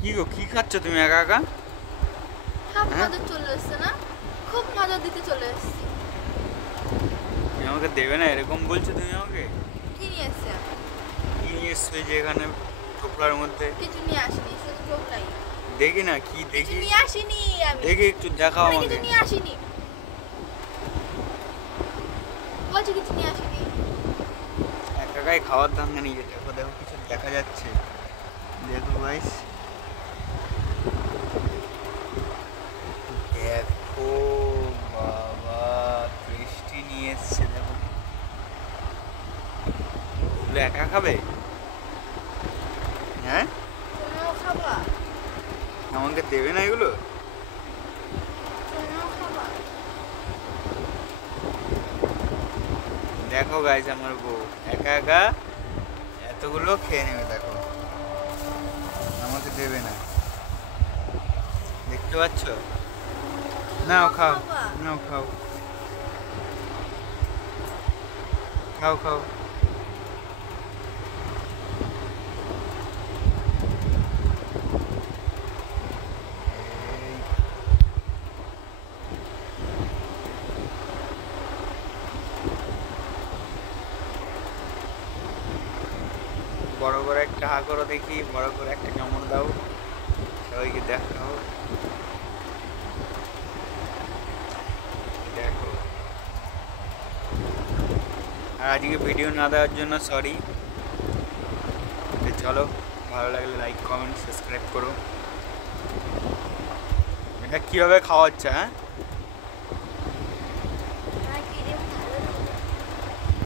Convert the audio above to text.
কি গো, কি খাচ্ছ তুমি একা একা? হাফ হ্যাঁ, মজা চলে এসছে না? খুব মজা দিতে চলে এসছি। তুমি আমাকে দেবে না এরকম বলছো তুমি আমাকে? কি নিয়ে এসছে? কি নিয়ে এসছো এই যে এখানে টোপলার মধ্যে? কিছু নিয়ে আসিনি, শুধু টোকলাই। দেখি না কি কিছু দেখি। নিয়ে আসিনি আমি। দেখি একটু দেখাও আমি আমাকে। কিছু নিয়ে আসিনি। বলছি কিছু নিয়ে আসিনি। একা একাই খাওয়ার ধান্দা নিয়ে দেখো দেখো কিছু দেখা যাচ্ছে। দেখো গাইস, দেখো বাবা, পেস্ট্রি নিয়ে এসছে দেখো। এগুলো একা খাবে? হ্যাঁ, তুমিও খাবা? আমাকে দেবে না এগুলো? তুমিও খাবা? দেখো গাইস, আমার বউ একা একা এতগুলো খেয়ে নেবে দেখো, আমাকে দেবে না। দেখতে পাচ্ছ? নাও তুমিও খাও, খাবা? নাও খাও, খাও খাও। এই বড় করে একটা হা করো দেখি, বড় করে একটা কামড় দাও, সবাইকে দেখাও। দেখো, আর আজকে ভিডিও না দেওয়ার জন্য সরি। চলো, ভালো লাগলে লাইক কমেন্ট সাবস্ক্রাইব করো। এটা কীভাবে খাওয়া হচ্ছে, হ্যাঁ?